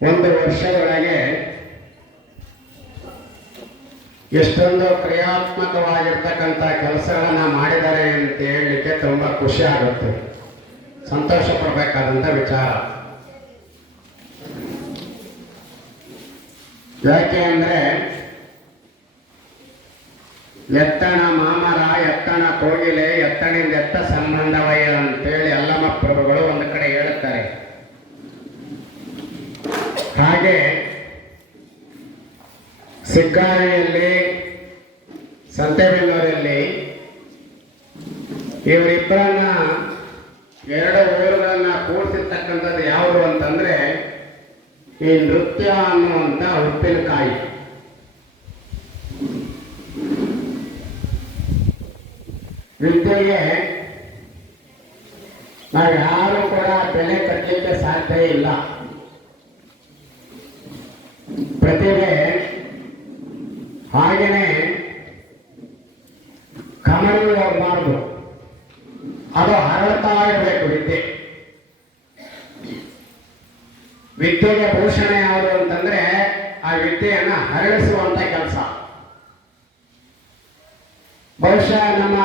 ಒಂದು ವರ್ಷದೊಳಗೆ ಎಷ್ಟೊಂದು ಕ್ರಿಯಾತ್ಮಕವಾಗಿರ್ತಕ್ಕಂಥ ಕೆಲಸಗಳನ್ನ ಮಾಡಿದ್ದಾರೆ ಅಂತ ಹೇಳಲಿಕ್ಕೆ ತುಂಬ ಖುಷಿ ಆಗುತ್ತೆ, ಸಂತೋಷ ಪಡಬೇಕಾದಂಥ ವಿಚಾರ. ಯಾಕೆ ಅಂದರೆ ಎತ್ತಣ ಮಾಮರ ಎತ್ತಣ ಕೋಗಿಲೆ ಎತ್ತಣಿಂದ ಎತ್ತ ಸಂಬಂಧವಯ್ಯ ಅಂತೇಳಿ ಅಲ್ಲಮ ಪ್ರಭುಗಳು ಒಂದು ಕಡೆ ಹೇಳುತ್ತಾರೆ. ಹಾಗೆ ಸಿಗ್ಗಾರಿಯಲ್ಲಿ ಸಂತೆಬೆನ್ನೂರಲ್ಲಿ ಇವರಿಬ್ಬರನ್ನ ಎರಡು ಊರುಗಳನ್ನ ಕೂಡಿಸಿರ್ತಕ್ಕಂಥದ್ದು ಯಾವುದು ಅಂತಂದ್ರೆ ಈ ನೃತ್ಯ ಅನ್ನುವಂಥ ಉಪ್ಪಿನಕಾಯಿ. ವಿದ್ಯೆಗೆ ನಾವು ಯಾರು ಕೂಡ ಬೆಲೆ ಕಟ್ಟಲಿಕ್ಕೆ ಸಾಧ್ಯ ಇಲ್ಲ. ಪ್ರತಿಭೆ ಹಾಗೇನೆ ಕಮಲು ಹೋಗಬಾರ್ದು, ಅದು ಹರಡ್ತಾ ಇರಬೇಕು. ವಿದ್ಯೆಗೆ ಭೂಷಣ ಯಾವುದು ಅಂತಂದ್ರೆ ಆ ವಿದ್ಯೆಯನ್ನ ಹರಡಿಸುವಂತ ಕೆಲಸ. ಬಹುಶಃ ನಮ್ಮ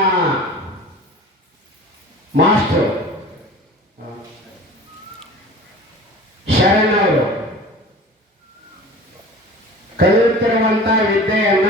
ಮಾಸ್ಟರ್ ಶರಣ್ ಅವರು ಕಲಿಯುತ್ತಿರುವಂತ ವಿದ್ಯೆಯನ್ನು